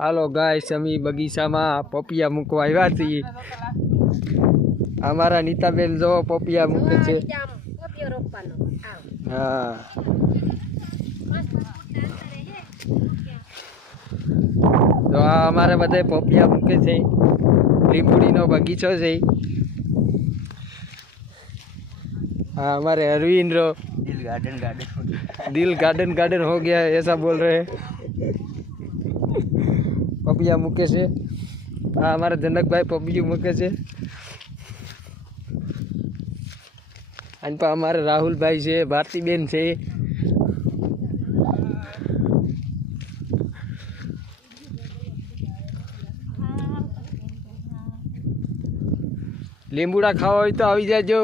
હાલો guys, અમે બગીચામાં પપિયા મૂકવા આવ્યા છીએ. અમારા નીતાબેન જો પપિયા મૂકે છે. હા, તો આ અમારે બધે પપિયા મૂકે છે. લીંબુડીનો બગીચો છે. हाँ, हमारे अरविंद रो दिल गार्डन गार्डन हो गया है, ऐसा बोल रहे हैं. पपिया मुके से हाँ, हमारे जनक भाई पपिया मुके से. अन पर हमारे राहुल भाई से, भारती बेन से. લીંબુડા ખાવા હોય તો આવી જાજો.